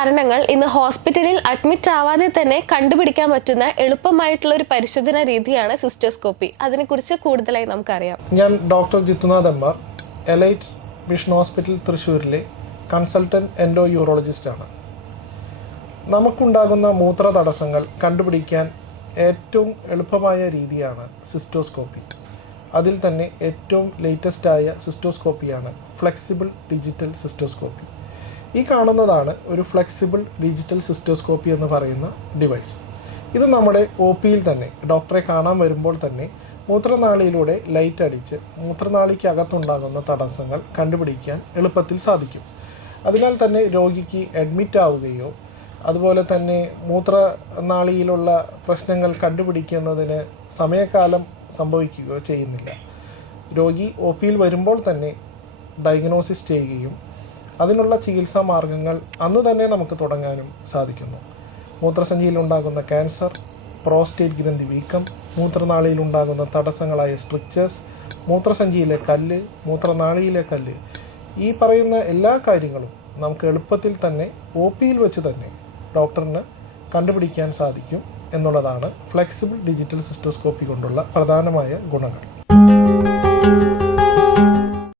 മാനദണ്ഡങ്ങൾ ഇന്ന് ഹോസ്പിറ്റലിൽ അഡ്മിറ്റ് ആവാതെ തന്നെ കണ്ടുപിടിക്കാൻ പറ്റുന്ന എളുപ്പമായിട്ടുള്ള ഒരു പരിശോധന രീതിയാണ് സിസ്റ്റോസ്കോപ്പി. അതിനെക്കുറിച്ച് കൂടുതലായി നമുക്കറിയാം. ഞാൻ ഡോക്ടർ ജിത്തുനാഥ് അമ്മ എലൈറ്റ് മിഷൻ ഹോസ്പിറ്റൽ തൃശ്ശൂരിലെ കൺസൾട്ടന്റ് എൻഡോ യൂറോളജിസ്റ്റാണ് നമുക്കുണ്ടാകുന്ന മൂത്ര തടസ്സങ്ങൾ കണ്ടുപിടിക്കാൻ ഏറ്റവും എളുപ്പമായ രീതിയാണ് സിസ്റ്റോസ്കോപ്പി. അതിൽ തന്നെ ഏറ്റവും ലേറ്റസ്റ്റായ സിസ്റ്റോസ്കോപ്പിയാണ് ഫ്ലെക്സിബിൾ ഡിജിറ്റൽ സിസ്റ്റോസ്കോപ്പി. ഈ കാണുന്നതാണ് ഒരു ഫ്ലെക്സിബിൾ ഡിജിറ്റൽ സിസ്റ്റോസ്കോപ്പി എന്ന് പറയുന്ന ഡിവൈസ് ഇത് നമ്മുടെ ഒ പിയിൽ തന്നെ ഡോക്ടറെ കാണാൻ വരുമ്പോൾ തന്നെ മൂത്രനാളിയിലൂടെ ലൈറ്റ് അടിച്ച് മൂത്രനാളിക്കകത്തുണ്ടാകുന്ന തടസ്സങ്ങൾ കണ്ടുപിടിക്കാൻ എളുപ്പത്തിൽ സാധിക്കും. അതിനാൽ തന്നെ രോഗിക്ക് അഡ്മിറ്റ് ആവുകയോ അതുപോലെ തന്നെ മൂത്രനാളിയിലുള്ള പ്രശ്നങ്ങൾ കണ്ടുപിടിക്കുന്നതിന് സമയകാലം സംഭവിക്കുകയോ ചെയ്യുന്നില്ല. രോഗി ഒ പിയിൽ വരുമ്പോൾ തന്നെ ഡയഗ്നോസിസ് ചെയ്യുകയും അതിനുള്ള ചികിത്സാ മാർഗങ്ങൾ അന്ന് തന്നെ നമുക്ക് തുടങ്ങാനും സാധിക്കുന്നു. മൂത്രസഞ്ചിയിൽ ഉണ്ടാകുന്ന ക്യാൻസർ പ്രോസ്റ്റേറ്റ് ഗ്രന്ഥി വീക്കം മൂത്രനാളിയിൽ ഉണ്ടാകുന്ന തടസ്സങ്ങളായ സ്ട്രിക്ചേഴ്സ് മൂത്രസഞ്ചിയിലെ കല്ല് മൂത്രനാളിയിലെ കല്ല് ഈ പറയുന്ന എല്ലാ കാര്യങ്ങളും നമുക്ക് എളുപ്പത്തിൽ തന്നെ ഒ പിയിൽ വെച്ച് തന്നെ ഡോക്ടറിന് കണ്ടുപിടിക്കാൻ സാധിക്കും എന്നുള്ളതാണ് ഫ്ലെക്സിബിൾ ഡിജിറ്റൽ സിസ്റ്റോസ്കോപ്പി കൊണ്ടുള്ള പ്രധാനമായ ഗുണങ്ങൾ.